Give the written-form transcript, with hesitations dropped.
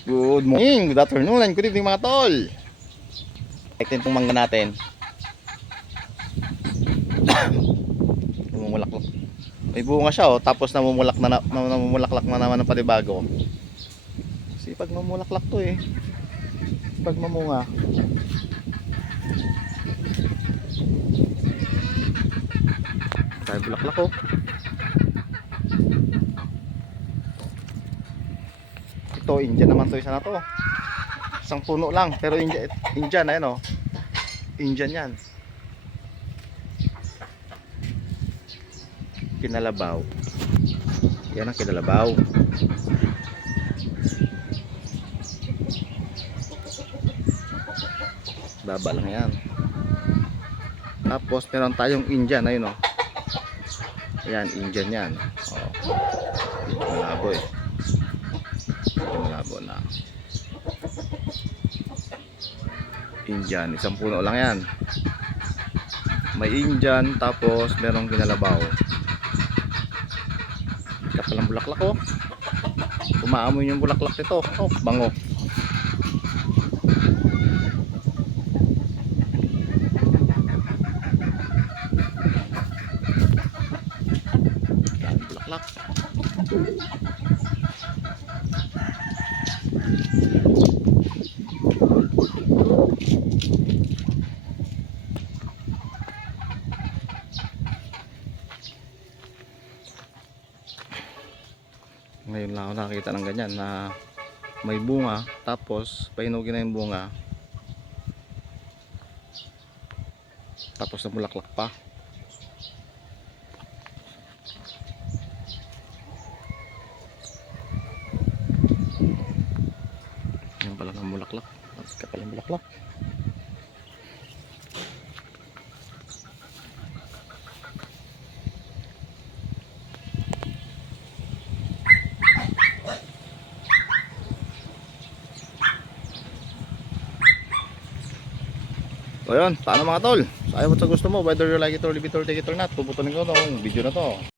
Good morning, good afternoon, and good evening mga tol. Ito itong mangga natin. Namumulaklak. May bunga siya tapos namumulaklak na naman ng panibago. Kasi pag mamulaklak to pag mamunga. Tayo bulaklak Ito, Indian naman to, isa na to. Isang puno lang, pero Indian, ayan Indian yan. Kinalabaw. Yan ang kinalabaw. Baba lang yan. Tapos meron tayong Indian, ayun Ayan, Indian yan. Malabo malabo na. Indian, isang puno lang yan. May Indian, tapos merong kinalabaw. Kapalang bulaklak Umaamoy yung bulaklak nito. Bango. Yan, bulaklak. Ngayon lang ako nakakita ng ganyan na may bunga tapos painugin na yung bunga tapos namulaklak pa. Yan pala namulaklak. Tapos ka pala namulaklak. So yun, paano mga tol? Ayaw mo sa gusto mo, whether you like it or leave it or take it or not, puputulin ko itong video na to.